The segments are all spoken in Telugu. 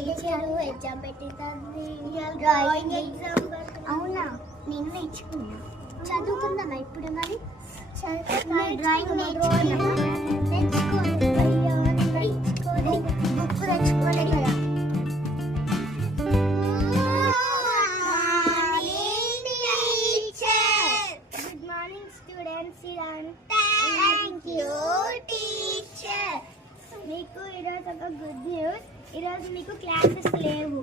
ఎగ్జామ్ పెట్టింది డ్రాయింగ్ ఎగ్జామ్. అవునా, నేను నేర్చుకున్నా. చదువుకుందామా ఇప్పుడు మరి? డ్రాయింగ్ నేర్చుకున్నామా? బుక్ తెచ్చుకోలే కదా. Good morning students. Thank you teacher. మీకు ఈరోజు ఒక గుడ్ న్యూస్. ఈరోజు మీకు క్లాసెస్ లేవు,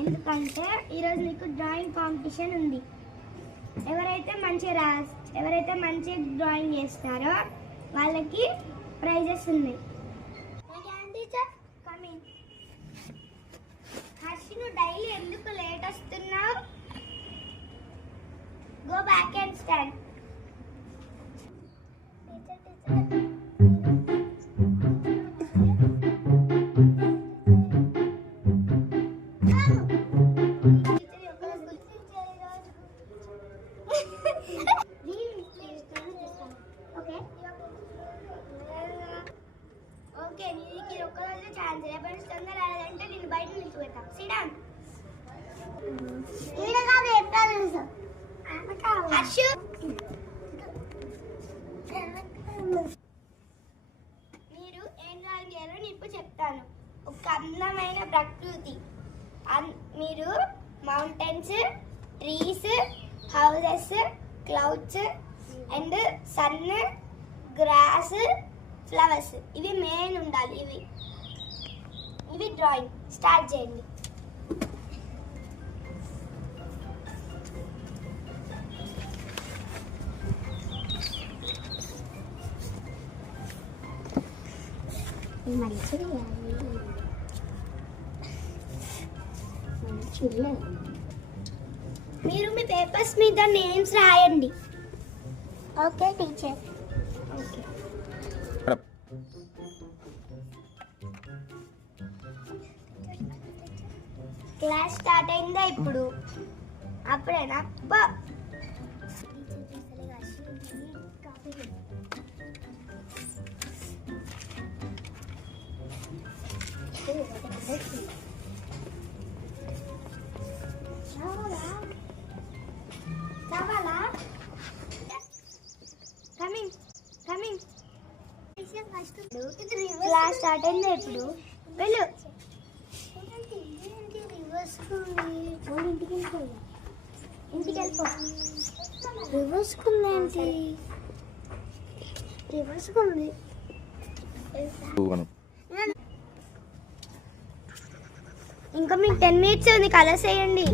ఎందుకంటే ఈరోజు మీకు డ్రాయింగ్ కాంపిటీషన్ ఉంది. ఎవరైతే మంచి డ్రాయింగ్ చేస్తారో వాళ్ళకి ప్రైజెస్ ఉన్నాయి. హర్షి, నువ్వు డైలీ ఎందుకు లేట్ వస్తున్నావు? Go back and stand. Okay, నీకు ఒక్కరోజు ఛాన్స్. రేపటి తొందర రాలేదంటే నేను బయట నిలిచిపెడతాను. సిడాన్. మీరు ఏం డ్రాయింగ్ చేయాలో నేను ఇప్పుడు చెప్తాను. ఒక అందమైన ప్రకృతి. మీరు mountains, trees, houses, clouds and sun, grass, flowers, ఇవి మెయిన్ ఉండాలి. ఇవి డ్రాయింగ్ స్టార్ట్ చేయండి. మీరు మీ పేపర్స్ మీద నేమ్స్ రాయండి. Okay teacher. Okay. Class start అయిందా ఇప్పుడు? అప్పుడేనా? క్లాస్ స్టార్ట్ అయిందా ఇప్పుడు? వెళ్ళు. ఇంటికి వెళ్ళిపో. రివర్స్ కుందేంటి? రివర్స్ కుంది. ఇంకా మీకు 10 minutes ఉంది. కలర్స్ వేయండి.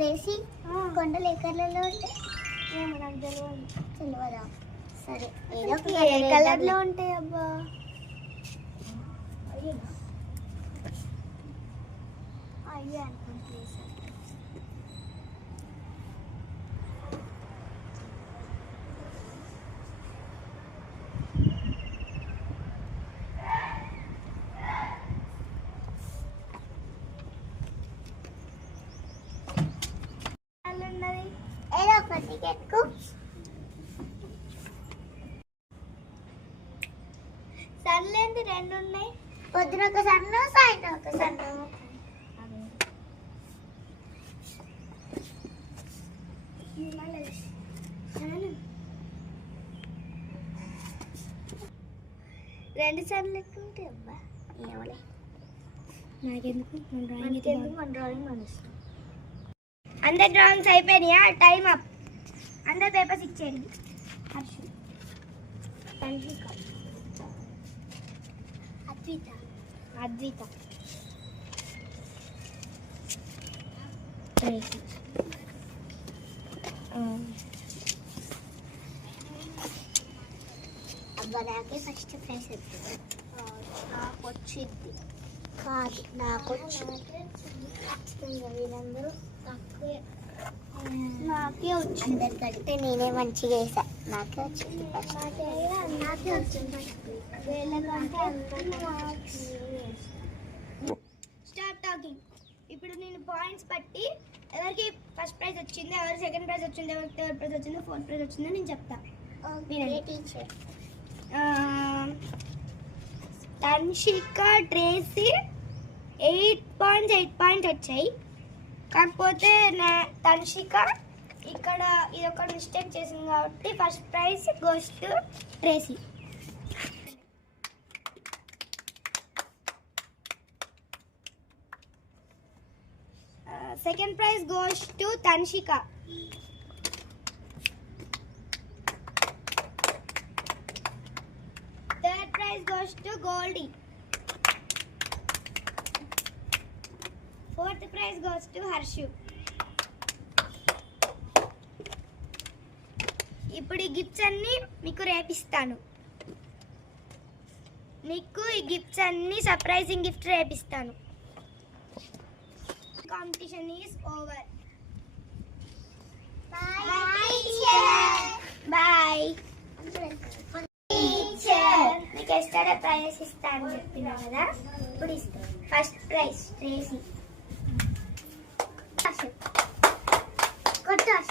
రేసి కొండలు ఏ కలర్లో ఉంటాయి? ఏమో నాకు తెలియదా? సరే, ఏదో ఏ కలర్లో ఉంటాయి? అబ్బా, అయ్యే అనుకుంటే ఏదో ఒకటి ఎక్కువ. సన్లేంది 2 ఉన్నాయి. పొద్దున ఒక సన్ను, సాయంత్రం ఒక సన్ను. 2 సార్లు లెక్కుంటే అబ్బా ఏమలే నాకెందుకు మన డ్రాయింగ్ మనసు. అందరి డ్రాయింగ్స్ అయిపోయినాయా? Time up. అందరు పేపర్స్ ఇచ్చేయండి. హర్షు, తన్విక, అద్విత, అద్విత, అబ్బా నాకే ఫస్ట్ ప్రైజ్ వచ్చింది. నాకు వచ్చింది కాదు, నాకు వచ్చింది ఖచ్చితంగా. వీళ్ళందరూ తక్కువే, నాకే వచ్చింది. అందరికంటే నేనే మంచిగా వేసా, నాకే వచ్చింది. నాకే వచ్చింది. Stop talking. ఇప్పుడు నేను పాయింట్స్ బట్టి ఎవరికి ఫస్ట్ ప్రైజ్ వచ్చింది, ఎవరికి సెకండ్ ప్రైజ్ వచ్చింది, ఎవరికి థర్డ్ ప్రైజ్ వచ్చిందో, ఫోర్త్ ప్రైజ్ వచ్చిందో నేను చెప్తా. టీచర్ తన్షిక, ట్రేసీ 8 పాయింట్స్ వచ్చాయి. కాకపోతే తన్షిక ఇక్కడ ఇది ఒక మిస్టేక్ చేసింది కాబట్టి first prize goes to Tracy. Second prize goes to Tanshika. Third prize goes to Goldie. Fourth prize goes to Harshu. ఇప్పుడు ఈ గిఫ్ట్స్ అన్ని మీకు రేపిస్తాను. మీకు ఈ గిఫ్ట్స్ అన్ని సర్ప్రైజింగ్ గిఫ్ట్ రేపిస్తాను. Competition is over. బాయ్. మీకు ఎస్టర్డే ప్రైజ్ ఇస్తాను చెప్పినా కదా, ఇప్పుడు ఇస్తాను. First prize Tracy. కొట్టు ఆశ.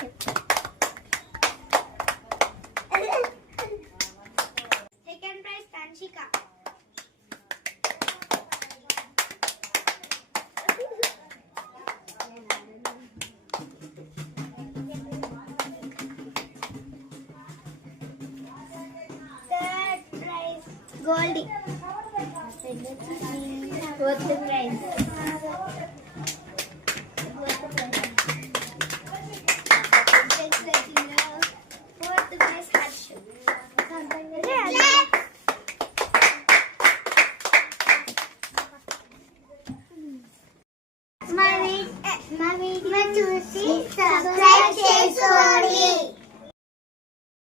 Second prize Tanshika. Third prize Goldie. Fourth prize Harsh. మా వీడియో చూసి